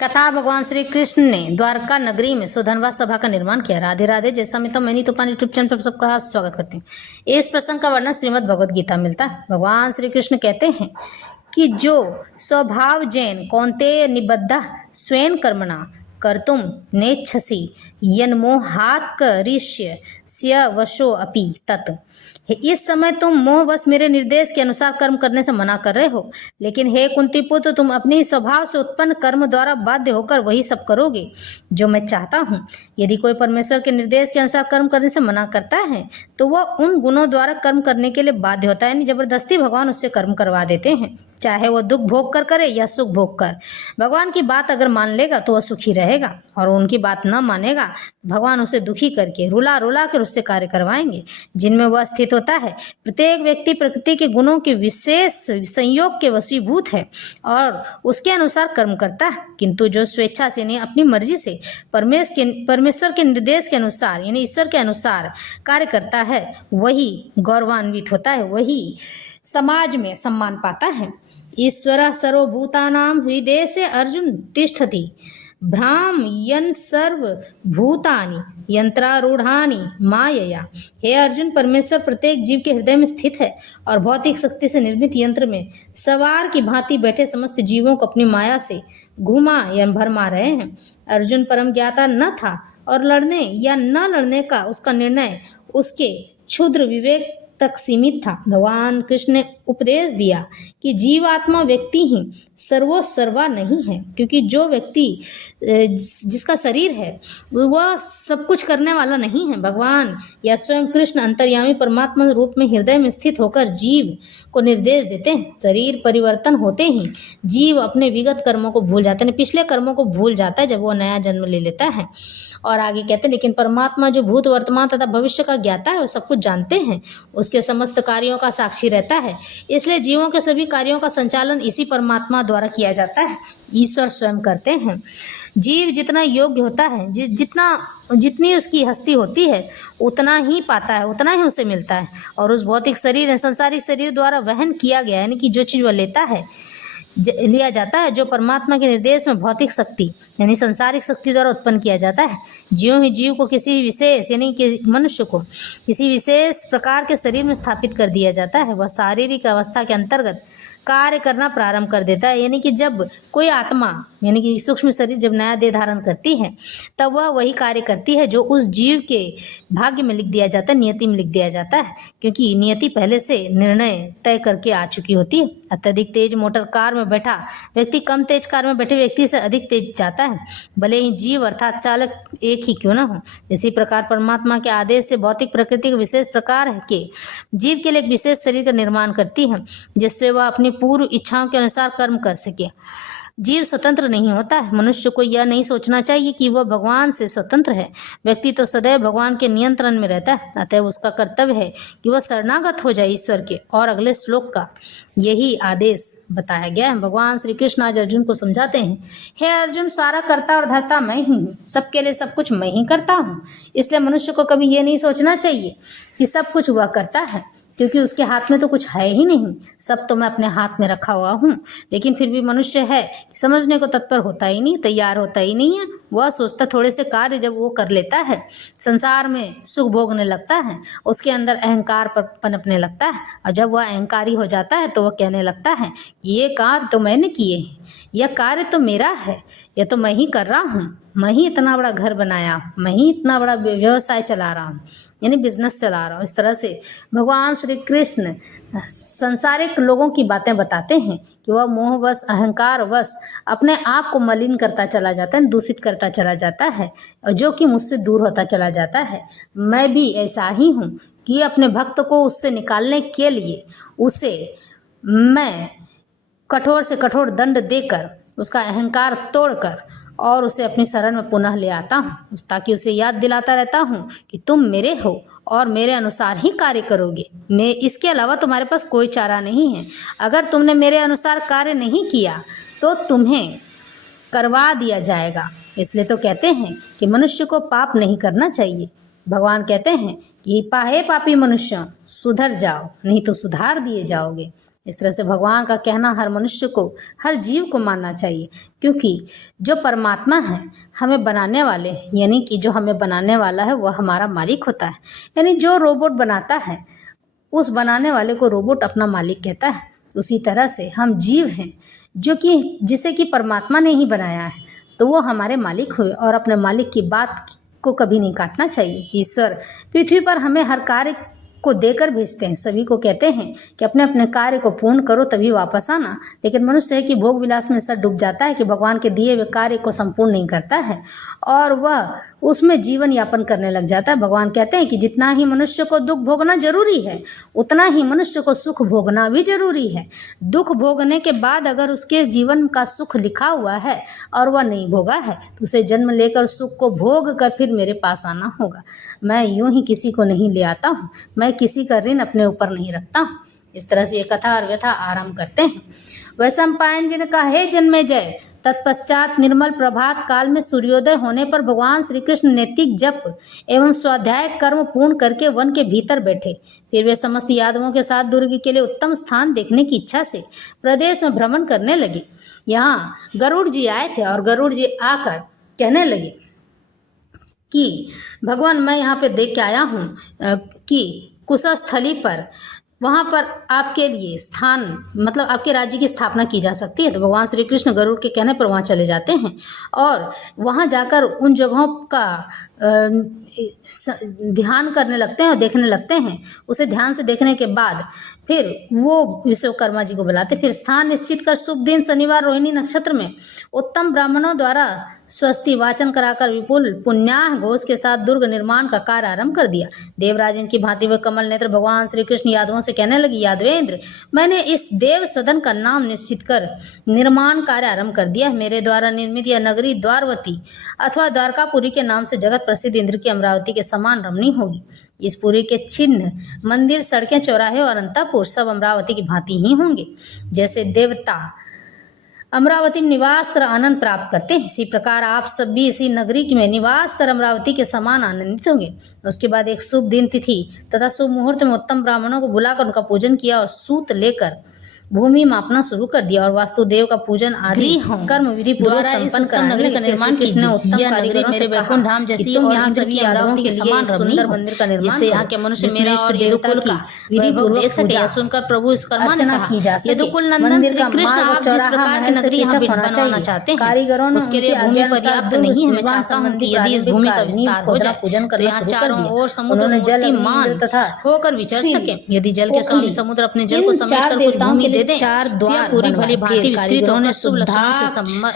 कथा भगवान श्री कृष्ण ने द्वारका नगरी में सुधनवा सभा का निर्माण किया। राधे राधे। जैसा मैं तो मैंने तूफान यूट्यूब चैनल पर सबका स्वागत करती हूँ। इस प्रसंग का वर्णन श्रीमद् भगवद गीता मिलता है। भगवान श्री कृष्ण कहते हैं कि जो स्वभाव जैन कौन्तेय निबद्ध स्वयं कर्मणा कर्तुम नेच्छसि यन्मोहात् करिष्य स्य वशो अपि तत्। इस समय तुम मोहवश मेरे निर्देश के अनुसार कर्म करने से मना कर रहे हो, लेकिन हे कुंती पुत्र, तुम अपने ही स्वभाव से उत्पन्न कर्म द्वारा बाध्य होकर वही सब करोगे जो मैं चाहता हूँ। यदि कोई परमेश्वर के निर्देश के अनुसार कर्म करने से मना करता है तो वह उन गुणों द्वारा कर्म करने के लिए बाध्य होता है, यानी जबरदस्ती भगवान उससे कर्म करवा देते हैं, चाहे वह दुख भोग कर करे या सुख भोग कर। भगवान की बात अगर मान लेगा तो वह सुखी रहेगा, और उनकी बात न मानेगा भगवान उसे दुखी करके रुला रुला कर उससे कार्य करवाएंगे जिनमें वह स्थित होता है। प्रत्येक व्यक्ति प्रकृति के गुणों के विशेष संयोग के वशीभूत है और उसके अनुसार कर्म करता है, किंतु जो स्वेच्छा से यानी अपनी मर्जी से परमेश्वर के निर्देश के अनुसार यानी ईश्वर के अनुसार कार्य करता है वही गौरवान्वित होता है, वही समाज में सम्मान पाता है। ईश्वर सर्वभूतानां हृदय से अर्जुन तिष्ठति भ्रामयन् सर्वभूतानि यंत्रारूढ़ानि मायया। हे अर्जुन, परमेश्वर प्रत्येक जीव के हृदय में स्थित है और भौतिक शक्ति से निर्मित यंत्र में सवार की भांति बैठे समस्त जीवों को अपनी माया से घुमा या भरमा रहे हैं। अर्जुन परम ज्ञाता न था और लड़ने या न लड़ने का उसका निर्णय उसके क्षुद्र विवेक तक सीमित था। भगवान कृष्ण ने उपदेश दिया कि जीवात्मा व्यक्ति ही सर्वोसर्वा नहीं है, क्योंकि जो व्यक्ति जिसका शरीर है वह सब कुछ करने वाला नहीं है। भगवान या स्वयं कृष्ण अंतर्यामी परमात्मा रूप में हृदय में स्थित होकर जीव को निर्देश देते हैं। शरीर परिवर्तन होते ही जीव अपने विगत कर्मों को भूल जाते हैं, पिछले कर्मों को भूल जाता है जब वो नया जन्म ले लेता है। और आगे कहते हैं, लेकिन परमात्मा जो भूत वर्तमान तथा भविष्य का ज्ञाता है वो सब कुछ जानते हैं, उसके समस्त कार्यों का साक्षी रहता है। इसलिए जीवों के सभी कार्यों का संचालन इसी परमात्मा द्वारा किया जाता है, ईश्वर स्वयं करते हैं। जीव जितना योग्य होता है, जितनी उसकी हस्ती होती है उतना ही पाता है, उतना ही उसे मिलता है। और उस भौतिक शरीर संसारिक शरीर द्वारा वहन किया गया, यानी कि जो चीज़ वह लेता है लिया जाता है, जो परमात्मा के निर्देश में भौतिक शक्ति यानी संसारिक शक्ति द्वारा उत्पन्न किया जाता है। ज्यों ही जीव को किसी विशेष यानी कि मनुष्य को किसी विशेष प्रकार के शरीर में स्थापित कर दिया जाता है, वह शारीरिक अवस्था के अंतर्गत कार्य करना प्रारंभ कर देता है। यानी कि जब कोई आत्मा यानी कि सूक्ष्म शरीर जब नया देह धारण करती है तब वह वही कार्य करती है जो उस जीव के भाग्य में लिख दिया जाता है, नियति में लिख दिया जाता है, क्योंकि नियति पहले से निर्णय तय करके आ चुकी होती है। अत्यधिक तेज मोटर कार में बैठा व्यक्ति कम तेज कार में बैठे व्यक्ति से अधिक तेज जाता है, भले ही जीव अर्थात चालक एक ही क्यों न हो। इसी प्रकार परमात्मा के आदेश से भौतिक प्रकृति के विशेष प्रकार है कि जीव के लिए एक विशेष शरीर का निर्माण करती है, जिससे वह अपनी पूर्व इच्छाओं के अनुसार कर्म कर सके। जीव स्वतंत्र नहीं होता है। मनुष्य को यह नहीं सोचना चाहिए कि वह भगवान से स्वतंत्र है। व्यक्ति तो सदैव भगवान के नियंत्रण में रहता है, अतः उसका कर्तव्य है कि वह शरणागत हो जाए ईश्वर के। और अगले श्लोक का यही आदेश बताया गया है। भगवान श्री कृष्ण आज अर्जुन को समझाते हैं, हे अर्जुन, सारा कर्ता और धर्ता मैं ही हूँ, सबके लिए सब कुछ मैं ही करता हूँ। इसलिए मनुष्य को कभी ये नहीं सोचना चाहिए कि सब कुछ वह करता है, क्योंकि उसके हाथ में तो कुछ है ही नहीं, सब तो मैं अपने हाथ में रखा हुआ हूँ। लेकिन फिर भी मनुष्य है समझने को तत्पर होता ही नहीं, तैयार होता ही नहीं है। वह सोचता थोड़े से कार्य जब वो कर लेता है, संसार में सुख भोगने लगता है, उसके अंदर अहंकार पनपने लगता है, और जब वह अहंकारी हो जाता है तो वह कहने लगता है ये कार्य तो मैंने किए हैं, यह कार्य तो मेरा है, यह तो मैं ही कर रहा हूँ, मैं ही इतना बड़ा घर बनाया, मैं ही इतना बड़ा व्यवसाय चला रहा हूँ, यानी बिजनेस चला रहा हूँ। इस तरह से भगवान श्री कृष्ण संसारिक लोगों की बातें बताते हैं कि वह मोहवश अहंकारवश अपने आप को मलिन करता चला जाता है, दूषित करता चला जाता है, और जो कि मुझसे दूर होता चला जाता है। मैं भी ऐसा ही हूँ कि अपने भक्त को उससे निकालने के लिए उसे मैं कठोर से कठोर दंड देकर उसका अहंकार तोड़कर और उसे अपनी शरण में पुनः ले आता हूँ, ताकि उसे याद दिलाता रहता हूँ कि तुम मेरे हो और मेरे अनुसार ही कार्य करोगे। मैं इसके अलावा तुम्हारे पास कोई चारा नहीं है। अगर तुमने मेरे अनुसार कार्य नहीं किया तो तुम्हें करवा दिया जाएगा। इसलिए तो कहते हैं कि मनुष्य को पाप नहीं करना चाहिए। भगवान कहते हैं कि हे पापी मनुष्य, सुधर जाओ, नहीं तो सुधार दिए जाओगे। इस तरह से भगवान का कहना हर मनुष्य को, हर जीव को मानना चाहिए, क्योंकि जो परमात्मा है हमें बनाने वाले, यानी कि जो हमें बनाने वाला है वह हमारा मालिक होता है। यानी जो रोबोट बनाता है उस बनाने वाले को रोबोट अपना मालिक कहता है। उसी तरह से हम जीव हैं जो कि जिसे कि परमात्मा ने ही बनाया है, तो वो हमारे मालिक हुए और अपने मालिक की बात को कभी नहीं काटना चाहिए। ईश्वर पृथ्वी पर हमें हर कार्य को देकर भेजते हैं, सभी को कहते हैं कि अपने अपने कार्य को पूर्ण करो तभी वापस आना, लेकिन मनुष्य है कि भोग विलास में सर डूब जाता है कि भगवान के दिए हुए कार्य को संपूर्ण नहीं करता है और वह उसमें जीवन यापन करने लग जाता है। भगवान कहते हैं कि जितना ही मनुष्य को दुख भोगना जरूरी है उतना ही मनुष्य को सुख भोगना भी जरूरी है। दुख भोगने के बाद अगर उसके जीवन का सुख लिखा हुआ है और वह नहीं भोगा है तो उसे जन्म लेकर सुख को भोग कर फिर मेरे पास आना होगा। मैं यूं ही किसी को नहीं ले आता हूँ, मैं किसी का ऋण अपने ऊपर नहीं रखता हूँ। इस तरह से ये कथा और व्यथा आरंभ करते हैं। वैशंपायन जी ने कहा, हे जन्मेजय, तत्पश्चात निर्मल प्रभात काल में सूर्योदय होने पर भगवान श्री कृष्ण नैतिक जप एवं स्वाध्याय कर्म पूर्ण करके वन के भीतर बैठे। फिर वे समस्त यादवों के साथ दुर्ग के लिए उत्तम स्थान देखने की इच्छा से प्रदेश में भ्रमण करने लगे। यहाँ गरुड़ जी आए थे और गरुड़ जी आकर कहने लगे कि भगवान मैं यहाँ पे देख के आया हूँ कि कुशस्थली पर वहाँ पर आपके लिए स्थान, मतलब आपके राज्य की स्थापना की जा सकती है। तो भगवान श्री कृष्ण गरुड़ के कहने पर वहाँ चले जाते हैं और वहाँ जाकर उन जगहों का ध्यान करने लगते हैं और देखने लगते हैं। उसे ध्यान से देखने के बाद फिर वो विश्वकर्मा जी को बुलाते। फिर स्थान निश्चित कर शुभ दिन शनिवार रोहिणी नक्षत्र में उत्तम ब्राह्मणों द्वारा स्वस्ति वाचन कराकर विपुल पुण्याह घोष के साथ दुर्ग निर्माण का कार्य आरंभ कर दिया। देवराजन की भांति व कमल नेत्र भगवान श्री कृष्ण यादवों से कहने लगी, यादवेंद्र, मैंने इस देव सदन का नाम निश्चित कर निर्माण कार्य आरंभ कर दिया। मेरे द्वारा निर्मित यह नगरी द्वारवती अथवा द्वारकापुरी के नाम से जगत प्रसिद्ध इंद्र की अमरावती के समान रमणीय होगी। इस पुरी के चिन्ह, मंदिर, सड़कें, चौराहे और अंतःपुर सब अमरावती की भांति ही होंगे। जैसे देवता अमरावती में निवास कर आनंद प्राप्त करते हैं, इसी प्रकार आप सब भी इसी नगरी में निवास कर अमरावती के समान आनंदित होंगे। उसके बाद एक शुभ दिन तिथि तथा शुभ मुहूर्त में उत्तम ब्राह्मणों को बुलाकर उनका पूजन किया और सूत लेकर भूमि मापना शुरू कर दिया और वास्तुदेव का पूजन आदि कर्म विधि पूर्वक संपन्न कराने नगरी का निर्माण कीजिए। उत्तम कारीगरों से वैकुंठ धाम जैसी और यहाँ सभी अमरावती के समान सुंदर मंदिर का निर्माण, जिससे यहाँ के मनुष्य मेरा और यदुकुल का विधि पूर्वक दे सके। सुनकर प्रभु विश्वकर्मा ने कहा, यदुकुल नंदन श्री कृष्ण, आप जिस प्रकार की नगरी यहाँ बनवाना चाहते हैं कारीगरों ने उसके लिए भूमि पर्याप्त नहीं है। मैं चाहता हूँ कि यदि इस भूमि का विस्तार हो जाए तो यहाँ चारों ओर समुद्र मूर्तिमान होकर विचर सके। यदि जल के स्वामी समुद्र अपने जल को समेट कर कुछ भूमि दे दें, चार द्वार पूरी भली भांति विस्तृत होकर शुभ लक्षणों से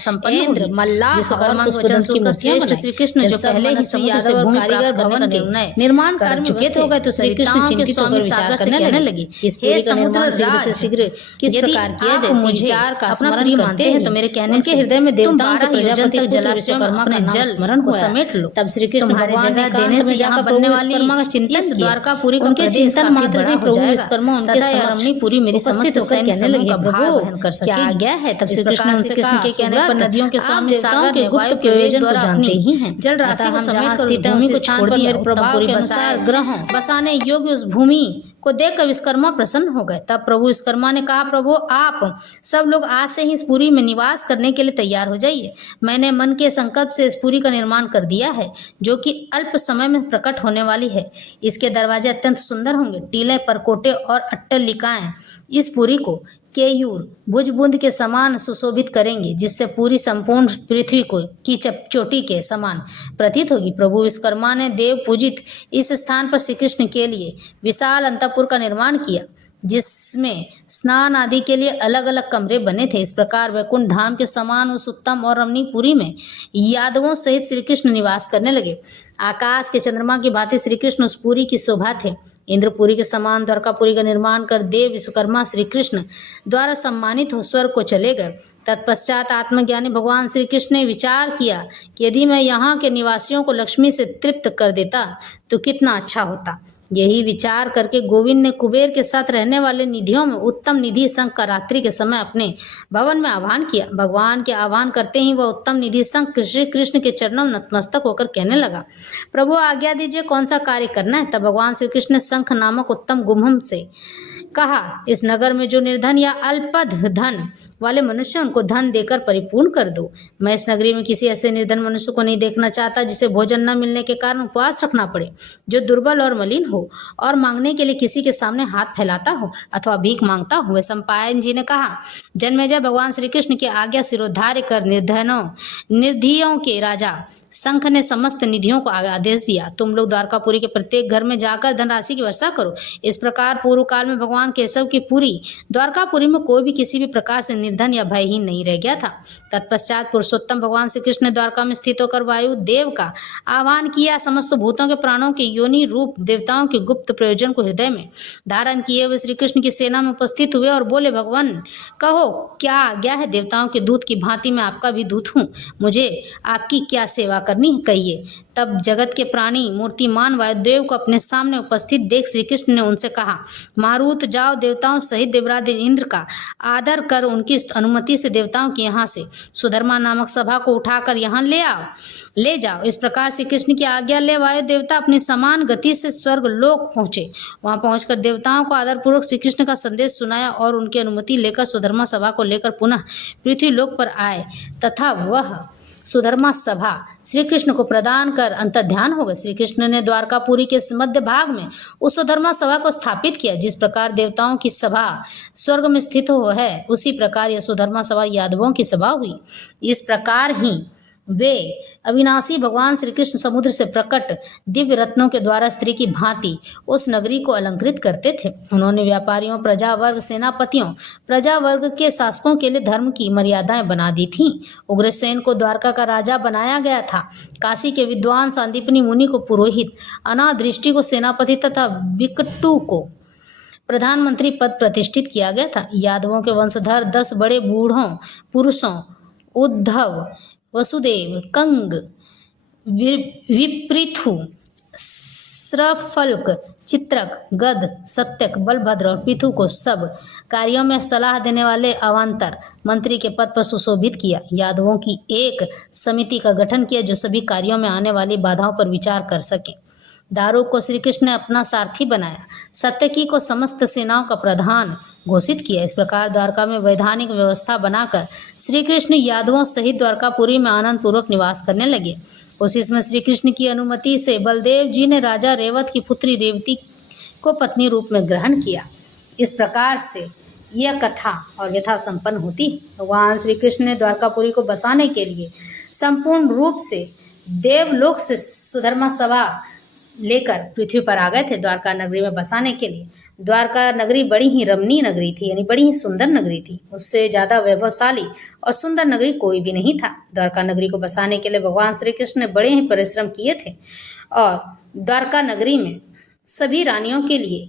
संपन्न होगी। विश्वकर्मा के वचन सुनकर श्रेष्ठ श्री कृष्ण जो पहले ही समुद्र से भूमि कारीगर भवन के निर्माण कार्य में चुके हो गए, तो श्री कृष्ण चिंतित होकर विचार करने लगे, इस पुरी का निर्माण शीघ्र से शीघ्र किस प्रकार किया जाए। विचार का स्मरण मानते हैं तो मेरे कहने से हृदय में देवताओं के प्रजापति जलाशय में अपने जल स्मरण को समेट लो। तब श्री कृष्ण तुम्हारे जगह देने से यहाँ बनने वाली चिंतन द्वारकापुरी का चिंतन मात्र से प्रभु विश्वकर्मा उनके रमणी पूरी मेरी समस्त होकर कहने लगे, प्रभु क्या आ गया है। तब श्री कृष्ण उनसे कृष्ण के कहने पर नदियों के स्वामी सागर के गुप्त प्रयोजन को जानते ही हैं। जल राशि को समेट कर स्थित भूमि को छोड़ दिया। उत्तम के अनुसार ग्रहों बसाने योग्य उस भूमि को देखकर विश्वकर्मा प्रसन्न हो गए। तब प्रभु विश्वकर्मा ने कहा, प्रभु आप सब लोग आज से ही इस पुरी में निवास करने के लिए तैयार हो जाइए। मैंने मन के संकल्प से इस पुरी का निर्माण कर दिया है जो कि अल्प समय में प्रकट होने वाली है। इसके दरवाजे अत्यंत सुंदर होंगे। टीले, परकोटे और अट्टलिकाएं इस पुरी को केयूर भुजबुंद के समान सुशोभित करेंगे, जिससे पूरी संपूर्ण पृथ्वी को की चोटी के समान प्रतीत होगी। प्रभु विश्वकर्मा ने देव पूजित इस स्थान पर श्री कृष्ण के लिए विशाल अंतःपुर का निर्माण किया, जिसमें स्नान आदि के लिए अलग अलग कमरे बने थे। इस प्रकार वैकुंठ धाम के समान उस उत्तम और रमणीय पुरी में यादवों सहित श्री कृष्ण निवास करने लगे। आकाश के चंद्रमा की भांति श्री कृष्ण उस पुरी की शोभा थे। इंद्रपुरी के समान द्वारकापुरी का निर्माण कर देव विश्वकर्मा श्री कृष्ण द्वारा सम्मानित हो स्वर्ग को चले गए। तत्पश्चात आत्मज्ञानी भगवान श्री कृष्ण ने विचार किया कि यदि मैं यहाँ के निवासियों को लक्ष्मी से तृप्त कर देता तो कितना अच्छा होता। यही विचार करके गोविंद ने कुबेर के साथ रहने वाले निधियों में उत्तम निधि संघ का रात्रि के समय अपने भवन में आह्वान किया। भगवान के आह्वान करते ही वह उत्तम निधि संघ श्री कृष्ण के चरणों में नतमस्तक होकर कहने लगा, प्रभु आज्ञा दीजिए, कौन सा कार्य करना है। तब भगवान श्री कृष्ण ने शंख नामक उत्तम गुम्हम से कहा, इस नगर में जो निर्धन या अल्पध धन वाले मनुष्य उनको धन देकर परिपूर्ण कर दो। मैं इस नगरी में किसी ऐसे निर्धन मनुष्य को नहीं देखना चाहता जिसे भोजन न मिलने के कारण उपवास रखना पड़े, जो दुर्बल और मलिन हो और मांगने के लिए किसी के सामने हाथ फैलाता हो अथवा भीख मांगता हो। वे सम्पायन जी ने कहा, जन्मेजय भगवान श्री कृष्ण की आज्ञा सिरोधार्य कर निधियों के राजा शंख ने समस्त निधियों को आदेश दिया, तुम लोग द्वारकापुरी के प्रत्येक घर में जाकर धनराशि की वर्षा करो। इस प्रकार पूर्व काल में भगवान केशव की पूरी द्वारकापुरी में कोई भी किसी भी प्रकार से निर्धन या भयहीन नहीं रह गया था। तत्पश्चात पुरुषोत्तम भगवान श्री कृष्ण ने द्वारका में स्थित होकर वायु देव का आह्वान किया। समस्त भूतों के प्राणों के योनि रूप देवताओं के गुप्त प्रयोजन को हृदय में धारण किए हुए श्री कृष्ण की सेना में उपस्थित हुए और बोले, भगवान कहो क्या आज्ञा है? देवताओं के दूत की भांति मैं आपका भी दूत हूँ, मुझे आपकी क्या सेवा करनी है, कहिए। तब जगत के प्राणी मूर्तिमान वायुदेव को अपने सामने उपस्थित देख श्री कृष्ण ने उनसे कहा, मारुत जाओ, देवताओं सहित देवराज इंद्र का आदर कर उनकी अनुमति से देवताओं के यहाँ से सुधर्मा नामक सभा को उठाकर यहाँ ले जाओ। इस प्रकार श्री कृष्ण की आज्ञा ले वायु देवता अपनी समान गति से स्वर्ग लोक पहुंचे। वहां पहुंचकर देवताओं को आदरपूर्वक श्री कृष्ण का संदेश सुनाया और उनकी अनुमति लेकर सुधर्मा सभा को लेकर पुनः पृथ्वी लोक पर आए तथा वह सुधर्मा सभा श्री कृष्ण को प्रदान कर अंतर्ध्यान हो गए। श्री कृष्ण ने द्वारकापुरी के मध्य भाग में उस सुधर्मा सभा को स्थापित किया। जिस प्रकार देवताओं की सभा स्वर्ग में स्थित हो है, उसी प्रकार यह सुधर्मा सभा यादवों की सभा हुई। इस प्रकार ही वे अविनाशी भगवान श्री कृष्ण समुद्र से प्रकट दिव्य रत्नों के द्वारा स्त्री की भांति उस नगरी को अलंकृत करते थे। उन्होंने व्यापारियों, प्रजा वर्ग, सेनापतियों, प्रजा वर्ग के शासकों के लिए धर्म की मर्यादाएं बना दी थीं। उग्रसेन को द्वारका का राजा बनाया गया था। काशी के विद्वान सांदीपनी मुनि को पुरोहित, अनादृष्टि को सेनापति तथा बिकटू को प्रधानमंत्री पद प्रतिष्ठित किया गया था। यादवों के वंशधर 10 बड़े बूढ़ों पुरुषों उद्धव, वसुदेव, कंग, विपृथु, श्रफल्क, चित्रक, गद, सत्यक, बलभद्र और पृथु को सब कार्यों में सलाह देने वाले अवान्तर मंत्री के पद पर सुशोभित किया। यादवों की एक समिति का गठन किया जो सभी कार्यों में आने वाली बाधाओं पर विचार कर सके। दारुक को श्री कृष्ण ने अपना सारथी बनाया। सत्यकी को समस्त सेनाओं का प्रधान घोषित किया। इस प्रकार द्वारका में वैधानिक व्यवस्था बनाकर श्री कृष्ण यादवों सहित द्वारकापुरी में आनंद पूर्वक निवास करने लगे। उसी समय श्री कृष्ण की अनुमति से बलदेव जी ने राजा रेवत की पुत्री रेवती को पत्नी रूप में ग्रहण किया। इस प्रकार से यह कथा और यथा संपन्न होती। भगवान श्री कृष्ण ने द्वारकापुरी को बसाने के लिए संपूर्ण रूप से देवलोक से सुधर्मा सभा लेकर पृथ्वी पर आ गए थे द्वारका नगरी में बसाने के लिए। द्वारका नगरी बड़ी ही रमणीय नगरी थी, यानी बड़ी ही सुंदर नगरी थी। उससे ज़्यादा वैभवशाली और सुंदर नगरी कोई भी नहीं था। द्वारका नगरी को बसाने के लिए भगवान श्री कृष्ण ने बड़े ही परिश्रम किए थे और द्वारका नगरी में सभी रानियों के लिए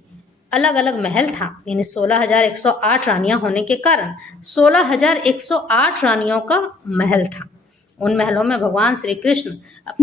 अलग अलग महल था। यानी 16,108 रानियां होने के कारण 16,108 रानियों का महल था। उन महलों में भगवान श्री कृष्ण अपनी